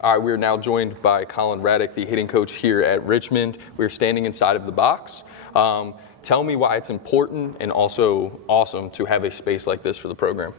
All right, we are now joined by Collin Radack, the hitting coach here at Richmond. We're standing inside of the box. Tell me why it's important and also awesome to have a space like this for the program.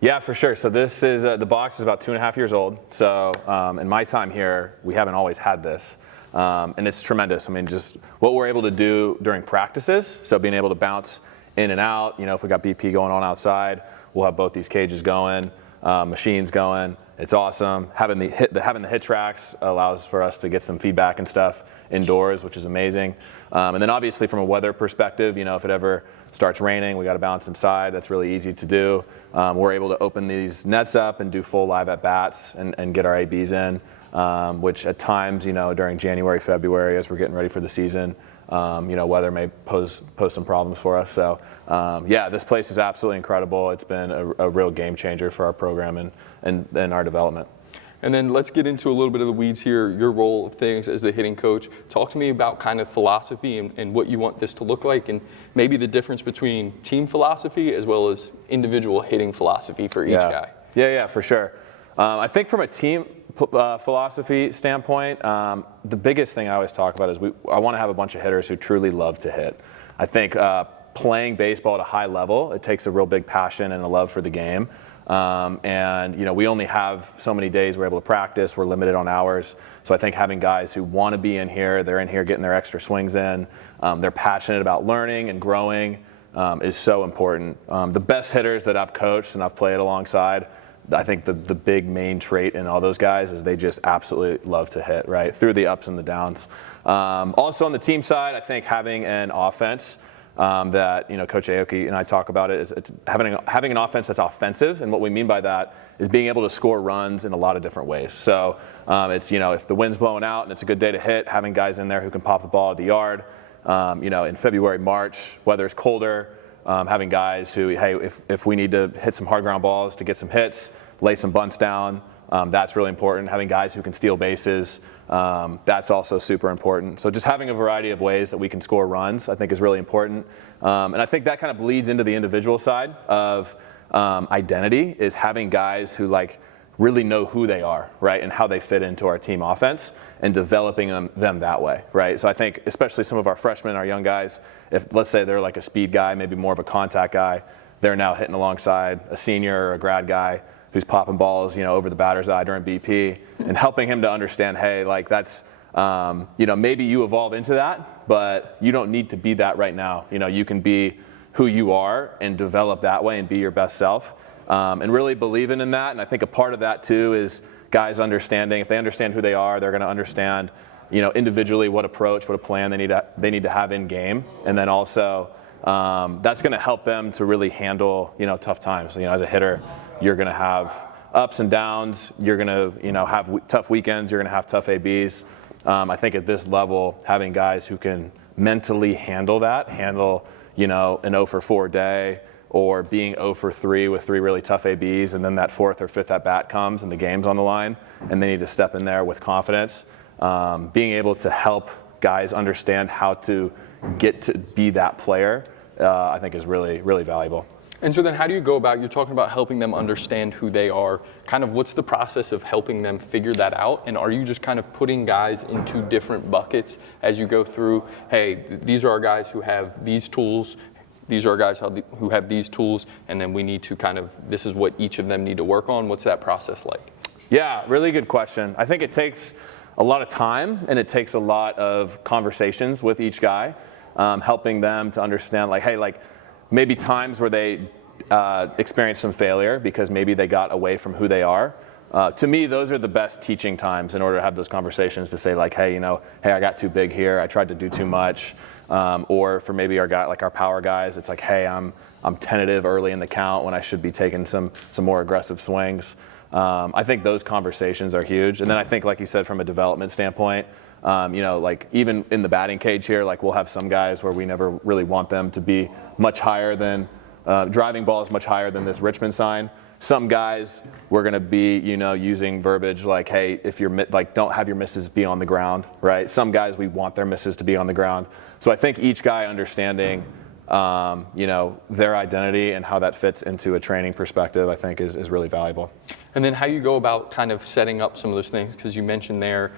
Yeah, for sure. So this is the box is about 2.5 years old. So in my time here, we haven't always had this, and it's tremendous. I mean, just what we're able to do during practices. So being able to bounce in and out. You know, if we got BP going on outside, we'll have both these cages going, machines going. It's awesome. Having the hit tracks allows for us to get some feedback and stuff indoors, which is amazing. And then obviously from a weather perspective, you know, if it ever starts raining, we got to bounce inside. That's really easy to do. We're able to open these nets up and do full live at bats and get our ABs in, which at times, you know, during January, February, as we're getting ready for the season, you know, weather may pose some problems for us. So yeah, this place is absolutely incredible. It's been a real game changer for our program and our development. And then let's get into a little bit of the weeds here, your role of things as the hitting coach. Talk to me about kind of philosophy and what you want this to look like, and maybe the difference between team philosophy as well as individual hitting philosophy for each guy. Yeah, for sure. I think from a team philosophy standpoint, the biggest thing I always talk about is I want to have a bunch of hitters who truly love to hit. I think playing baseball at a high level, it takes a real big passion and a love for the game. And you know, we only have so many days we're able to practice. We're limited on hours. So I think having guys who want to be in here, they're in here getting their extra swings in, they're passionate about learning and growing, is so important. The best hitters that I've coached and I've played alongside, I think the big main trait in all those guys is they just absolutely love to hit, right, through the ups and the downs. Also on the team side, I think having an offense that, you know, Coach Aoki and I talk about it, is it's having an offense that's offensive, and what we mean by that is being able to score runs in a lot of different ways. So it's, you know, if the wind's blowing out and it's a good day to hit, having guys in there who can pop the ball at the yard. You know, in February, March, weather is colder, having guys who, hey, if we need to hit some hard ground balls to get some hits, lay some bunts down, that's really important. Having guys who can steal bases, that's also super important. So just having a variety of ways that we can score runs, I think, is really important. And I think that kind of bleeds into the individual side of identity, is having guys who like really know who they are, right, and how they fit into our team offense, and developing them that way, right? So I think especially some of our freshmen, our young guys, if let's say they're like a speed guy, maybe more of a contact guy, they're now hitting alongside a senior or a grad guy who's popping balls, you know, over the batter's eye during BP, and helping him to understand, hey, like that's, you know, maybe you evolve into that, but you don't need to be that right now. You know, you can be who you are and develop that way and be your best self, and really believing in that. And I think a part of that too is guys understanding, if they understand who they are, they're going to understand, you know, individually what approach, what a plan they need to have in game, and then also that's going to help them to really handle, you know, tough times. You know, as a hitter, you're going to have ups and downs. You're going to, you know, have tough weekends. You're going to have tough ABs. I think at this level, having guys who can mentally handle, you know, an 0 for 4 day, or being 0 for 3 with 3 really tough ABs, and then that 4th or 5th at bat comes and the game's on the line, and they need to step in there with confidence. Being able to help guys understand how to get to be that player, I think is really, really valuable. And so then how do you go about, you're talking about helping them understand who they are, kind of what's the process of helping them figure that out? And are you just kind of putting guys into different buckets as you go through, hey, these are our guys who have these tools, these are our guys who have these tools, and then we need to kind of, this is what each of them need to work on? What's that process like? Yeah, really good question. I think it takes a lot of time, and it takes a lot of conversations with each guy, helping them to understand, like, hey, like, maybe times where they experience some failure because maybe they got away from who they are. To me, those are the best teaching times in order to have those conversations, to say, like, hey, you know, hey, I got too big here. I tried to do too much. Or for maybe our guy, like our power guys, it's like, hey, I'm tentative early in the count when I should be taking some more aggressive swings. I think those conversations are huge. And then I think, like you said, from a development standpoint, you know, like even in the batting cage here, like we'll have some guys where we never really want them to be much higher than driving balls much higher than this Richmond sign. Some guys we're going to be, you know, using verbiage like, hey, if you're like, don't have your misses be on the ground, right? Some guys we want their misses to be on the ground. So I think each guy understanding, you know, their identity and how that fits into a training perspective, I think is really valuable. And then how you go about kind of setting up some of those things, because you mentioned there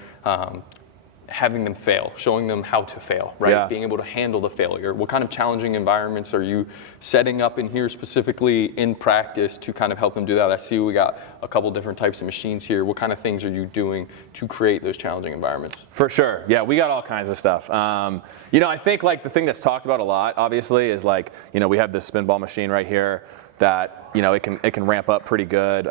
having them fail, showing them how to fail, right? Yeah. Being able to handle the failure. What kind of challenging environments are you setting up in here specifically in practice to kind of help them do that? I see we got a couple different types of machines here. What kind of things are you doing to create those challenging environments? For sure. Yeah, we got all kinds of stuff. I think like the thing that's talked about a lot, obviously, is like, we have this spin ball machine right here that, it can ramp up pretty good.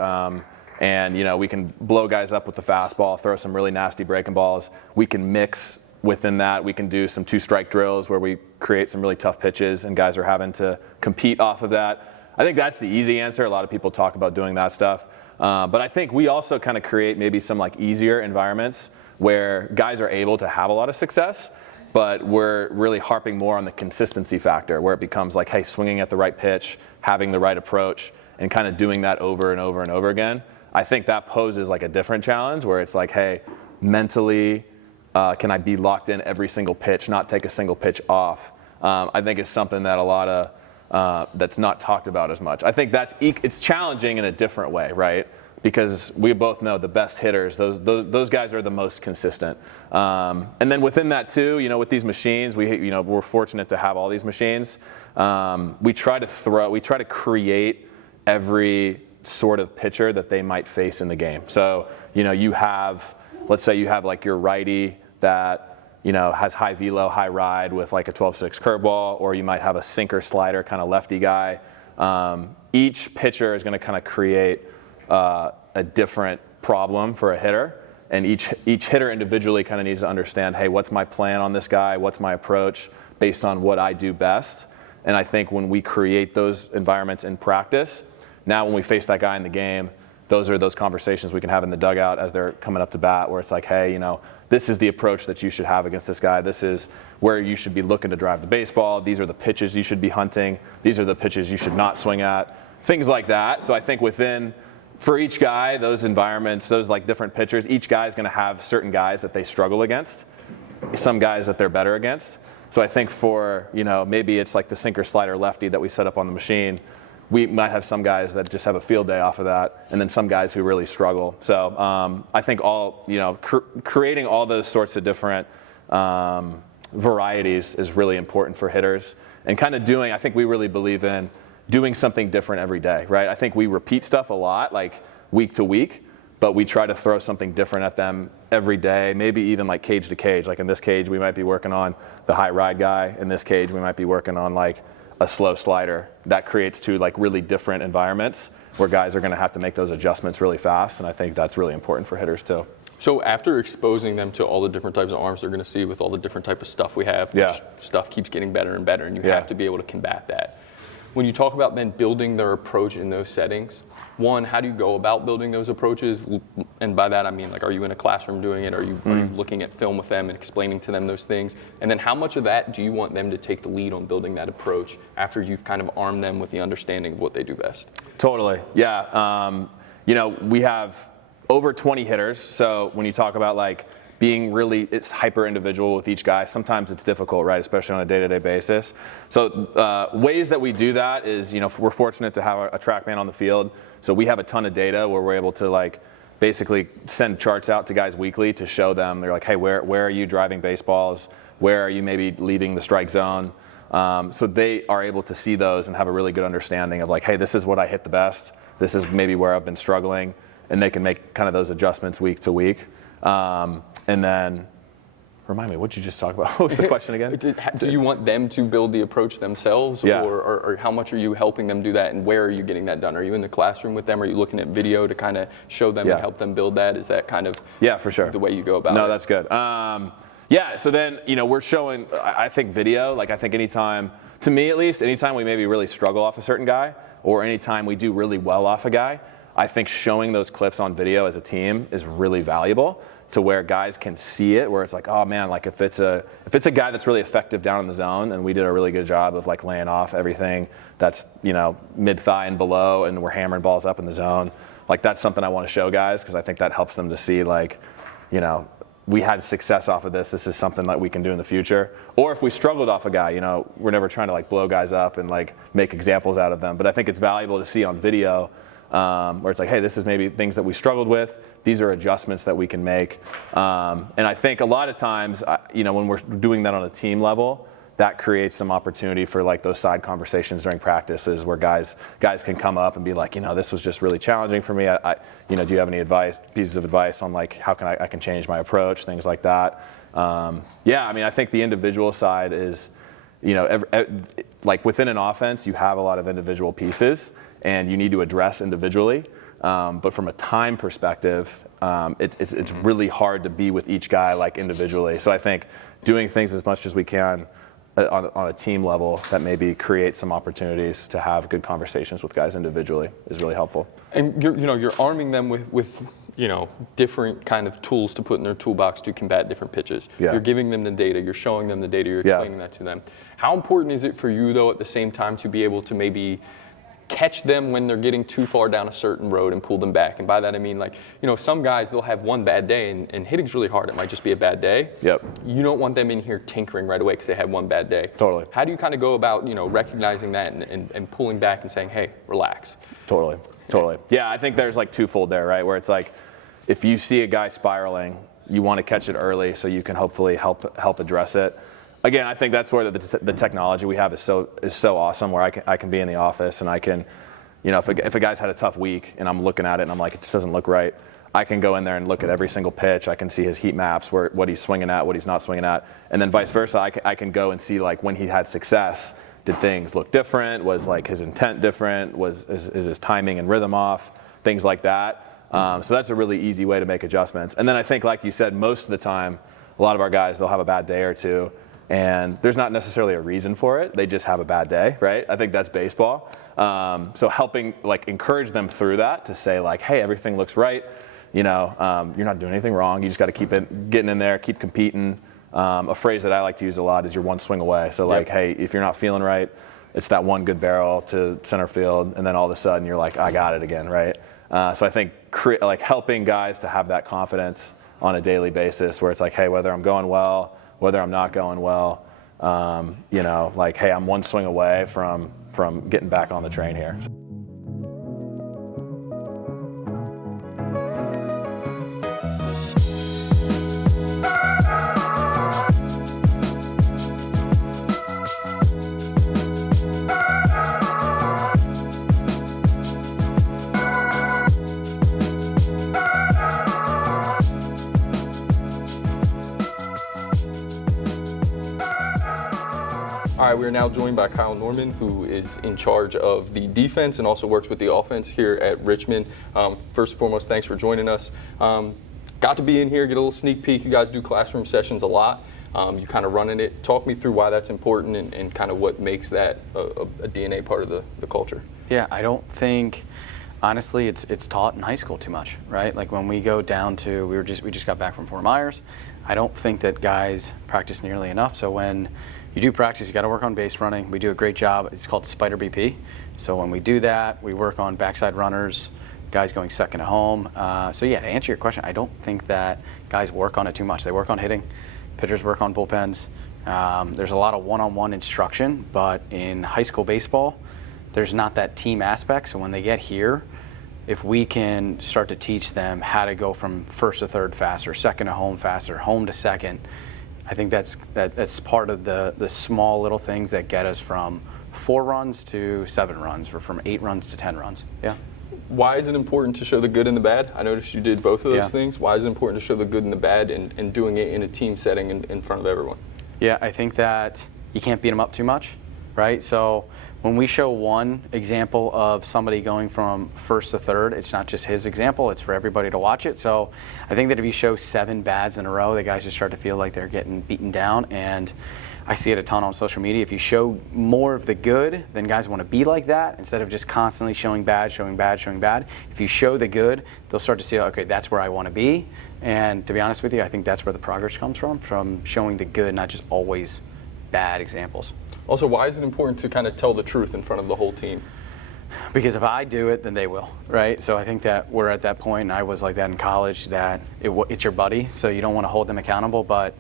And, we can blow guys up with the fastball, throw some really nasty breaking balls. We can mix within that. We can do some 2-strike drills where we create some really tough pitches and guys are having to compete off of that. I think that's the easy answer. A lot of people talk about doing that stuff. But I think we also kind of create maybe some like easier environments where guys are able to have a lot of success, but we're really harping more on the consistency factor where it becomes like, hey, swinging at the right pitch, having the right approach, and kind of doing that over and over and over again. I think that poses like a different challenge where it's like, hey, mentally, can I be locked in every single pitch, not take a single pitch off? I think it's something that a lot of that's not talked about as much. I think it's challenging in a different way, right? Because we both know the best hitters, those guys are the most consistent. And then within that too, with these machines, we're fortunate to have all these machines. We try to create every sort of pitcher that they might face in the game. So, let's say you have like your righty that, has high velo, high ride with like a 12-6 curveball, or you might have a sinker slider kind of lefty guy. Each pitcher is going to kind of create a different problem for a hitter, and each hitter individually kind of needs to understand, hey, what's my plan on this guy? What's my approach based on what I do best? And I think when we create those environments in practice, now when we face that guy in the game, those are those conversations we can have in the dugout as they're coming up to bat, where it's like, hey, this is the approach that you should have against this guy. This is where you should be looking to drive the baseball. These are the pitches you should be hunting. These are the pitches you should not swing at. Things like that. So I think for each guy, those environments, those like different pitchers, each guy is going to have certain guys that they struggle against, some guys that they're better against. So I think for, maybe it's like the sinker slider lefty that we set up on the machine. We might have some guys that just have a field day off of that, and then some guys who really struggle. So I think creating all those sorts of different varieties is really important for hitters. And kind of I think we really believe in doing something different every day, right? I think we repeat stuff a lot, like week to week, but we try to throw something different at them every day, maybe even like cage to cage. Like in this cage, we might be working on the high ride guy. In this cage, we might be working on like a slow slider. That creates two like really different environments where guys are going to have to make those adjustments really fast, and I think that's really important for hitters too. So after exposing them to all the different types of arms they're going to see with all the different type of stuff we have, which stuff keeps getting better and better, and you have to be able to combat that. When you talk about then building their approach in those settings, one, how do you go about building those approaches? And by that I mean, like, are you in a classroom doing it? Are you looking at film with them and explaining to them those things? And then how much of that do you want them to take the lead on building that approach after you've kind of armed them with the understanding of what they do best? Totally, yeah. We have over 20 hitters, so when you talk about like being really, it's hyper individual with each guy. Sometimes it's difficult, right? Especially on a day-to-day basis. So ways that we do that is, we're fortunate to have a TrackMan on the field. So we have a ton of data where we're able to like basically send charts out to guys weekly to show them. They're like, hey, where are you driving baseballs? Where are you maybe leaving the strike zone? So they are able to see those and have a really good understanding of like, hey, this is what I hit the best. This is maybe where I've been struggling. And they can make kind of those adjustments week to week. And then, remind me, what did you just talk about? What was the question again? Do you want them to build the approach themselves? Yeah. Or how much are you helping them do that, and where are you getting that done? Are you in the classroom with them? Are you looking at video to kind of show them and help them build that? Is that kind of for sure the way you go about it? No, that's good. So then, we're showing, I think video, like I think anytime, to me at least, anytime we maybe really struggle off a certain guy, or anytime we do really well off a guy, I think showing those clips on video as a team is really valuable, to where guys can see it, where it's like, oh man, like if it's a guy that's really effective down in the zone, and we did a really good job of like laying off everything that's, mid thigh and below, and we're hammering balls up in the zone, like that's something I want to show guys, because I think that helps them to see like, we had success off of this. This is something that we can do in the future. Or if we struggled off a guy, we're never trying to like blow guys up and like make examples out of them. But I think it's valuable to see on video where it's like, hey, this is maybe things that we struggled with. These are adjustments that we can make. And I think a lot of times, when we're doing that on a team level, that creates some opportunity for like those side conversations during practices where guys can come up and be like, this was just really challenging for me. Do you have any pieces of advice on like how can I can change my approach, things like that. I think the individual side is, like within an offense, you have a lot of individual pieces and you need to address individually. But from a time perspective, it's really hard to be with each guy like individually. So I think doing things as much as we can on a team level that maybe create some opportunities to have good conversations with guys individually is really helpful. And you're arming them with different kind of tools to put in their toolbox to combat different pitches. Yeah. You're giving them the data, you're showing them the data, you're explaining that to them. How important is it for you though at the same time to be able to maybe catch them when they're getting too far down a certain road and pull them back? And by that I mean, like, some guys, they'll have one bad day and hitting's really hard. It might just be a bad day. Yep. You don't want them in here tinkering right away because they had one bad day. Totally. How do you kind of go about, recognizing that and pulling back and saying, hey, relax? Totally. Yeah, I think there's like twofold there, right? Where it's like, if you see a guy spiraling, you want to catch it early so you can hopefully help address it. Again, I think that's where the technology we have is so awesome. Where I can be in the office and I can, if a guy's had a tough week and I'm looking at it and I'm like, it just doesn't look right, I can go in there and look at every single pitch. I can see his heat maps, what he's swinging at, what he's not swinging at, and then vice versa. I can go and see like when he had success, did things look different? Was like his intent different? Is his timing and rhythm off? Things like that. So that's a really easy way to make adjustments. And then I think, like you said, most of the time, a lot of our guys, they'll have a bad day or two. And there's not necessarily a reason for it. They just have a bad day, right? I think that's baseball. So helping encourage them through that to say like, hey, everything looks right. You're not doing anything wrong. You just got to keep getting in there, keep competing. A phrase that I like to use a lot is you're one swing away. So like, hey, if you're not feeling right, it's that one good barrel to center field, and then all of a sudden you're like, I got it again, right? So I think helping guys to have that confidence on a daily basis where it's like, hey, whether I'm going well, whether I'm not going well, hey, I'm one swing away from getting back on the train here. All right, we are now joined by Kyle Norman, who is in charge of the defense and also works with the offense here at Richmond. First and foremost, thanks for joining us. Got to be in here, get a little sneak peek. You guys do classroom sessions a lot. You kind of running it. Talk me through why that's important and kind of what makes that a DNA part of the culture. Yeah, I don't think, honestly, it's taught in high school too much, right? Like when we go down to, we just got back from Fort Myers. I don't think that guys practice nearly enough. So when you do practice, you got to work on base running. We do a great job. It's called Spider BP. So when we do that, we work on backside runners, guys going second to home. So yeah, to answer your question, I don't think that guys work on it too much. They work on hitting, pitchers work on bullpens. There's a lot of one-on-one instruction, but in high school baseball, there's not that team aspect. So when they get here, if we can start to teach them how to go from first to third faster, second to home faster, home to second, I think that's part of the small little things that get us from 4 runs to 7 runs, or from 8 runs to 10 runs. Yeah. Why is it important to show the good and the bad? I noticed you did both of those things. Why is it important to show the good and the bad and doing it in a team setting in front of everyone? Yeah, I think that you can't beat them up too much, right? So when we show one example of somebody going from first to third, it's not just his example, it's for everybody to watch it. So I think that if you show 7 bads in a row, the guys just start to feel like they're getting beaten down. And I see it a ton on social media. If you show more of the good, then guys want to be like that instead of just constantly showing bad, showing bad, showing bad. If you show the good, they'll start to see, okay, that's where I want to be. And to be honest with you, I think that's where the progress comes from showing the good, not just always bad examples. Also, why is it important to kind of tell the truth in front of the whole team? Because if I do it, then they will, right? So I think that we're at that point, and I was like that in college, that it's your buddy, so you don't want to hold them accountable. But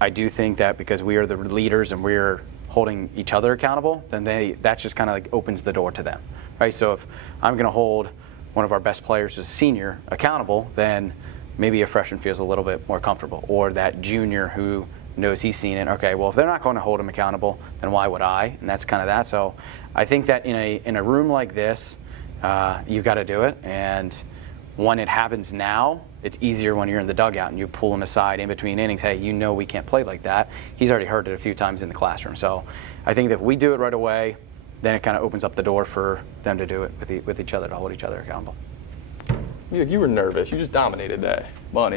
I do think that because we are the leaders and we're holding each other accountable, then that just kind of like opens the door to them, right? So if I'm going to hold one of our best players is a senior accountable, then maybe a freshman feels a little bit more comfortable, or that junior who knows he's seen it. Okay, well, if they're not going to hold him accountable, then why would I? And that's kind of that. So I think that in a room like this, you've got to do it. And when it happens now, it's easier when you're in the dugout and you pull him aside in between innings. Hey, you know we can't play like that. He's already heard it a few times in the classroom. So I think that if we do it right away, then it kind of opens up the door for them to do it with each other, to hold each other accountable. You were nervous. You just dominated that. Bunny.